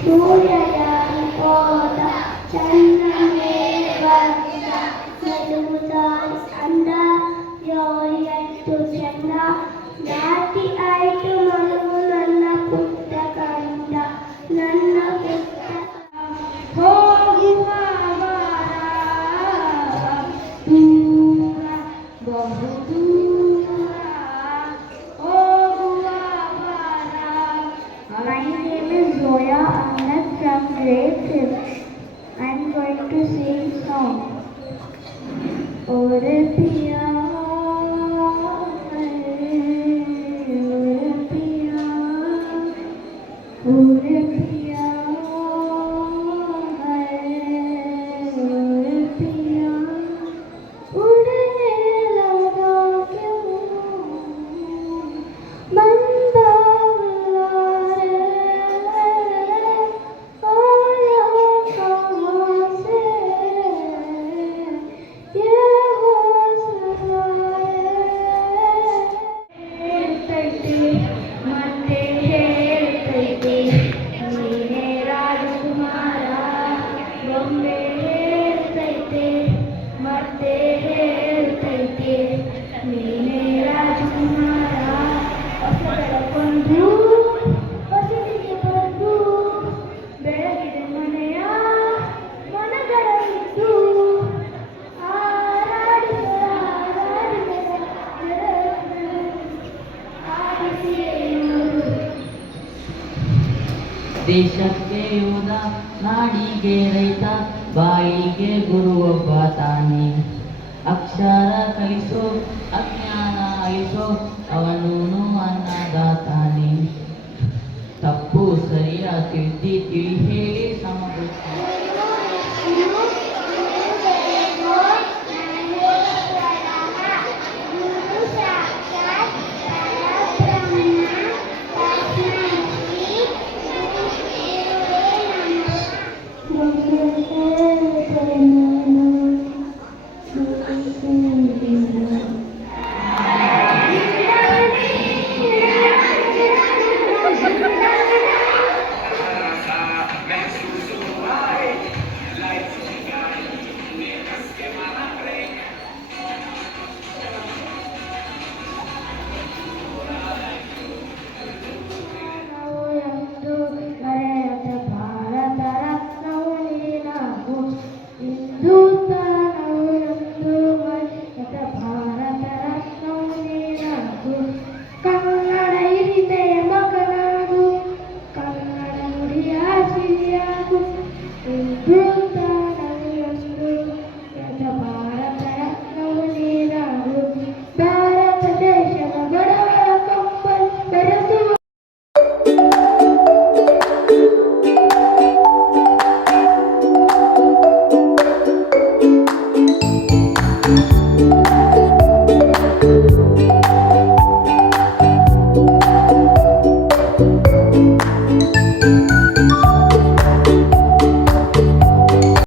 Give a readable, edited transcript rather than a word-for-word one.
ಸೂರ್ಯಯ ಹೋದ ಚಂದ್ರನೇ ಬಂದ ನಡುವುದ ಅಂದ ಜೋರಿಯಟ್ಟು ಚಂದ ನಾಟಿ ಆಯ್ತು ಮಗು ನನ್ನ ಪುಟ್ಟ ಕಂದ ನನ್ನ ಪುಟ್ಟ ಹೋಗುವ ವಾರ ದೂರ ಬಹು ದೂರ ಹೋಗುವ ವಾರ. My name is Zoya Ahmed from grade 5th. I am going to sing song. Ore piya, ore piya, ore piya, ore piya, उड़ने लगा क्यों मंदावला रे आया कहाँ से ये हौसला ಹೇಳ್ತೈತೆ ಮತ್ತೆ ಹೇಳ್ತೈತೆ ನೀನೇ ರಾಜಕುಮಾರ ಬೊಂಬೆ ಹೇಳ್ತೈತೆ ಮತ್ತೆ ಹೇಳ್ತೈತೆ ನೀನೇ ರಾಜಕುಮಾರ ಹೊಸ ಬೆಳಕೊಂದು ಹೊಸದಿಗೆ ಬಂದು ಬೆಳಗಿದೆ ಮನೆಯ ಮನಗಳಲ್ಲಿದ್ದು ದೇಶಕ್ಕೆ ಯೋಧ ನಾಡಿಗೆ ರೈತ ಬಾಯಿಗೆ ಗುರು ಒಬ್ಬ ತಾನೆ ಅಕ್ಷರ ಕಲಿಸೋ ಅಜ್ಞಾನ ಅಳಿಸೋ ಅವನೂನು ಅನ್ನದಾತಾನೆ ತಪ್ಪು ಸರಿಯ ತಿಳಿ ಹೇಳಿ ಸಮಗೊಳಿಸಿ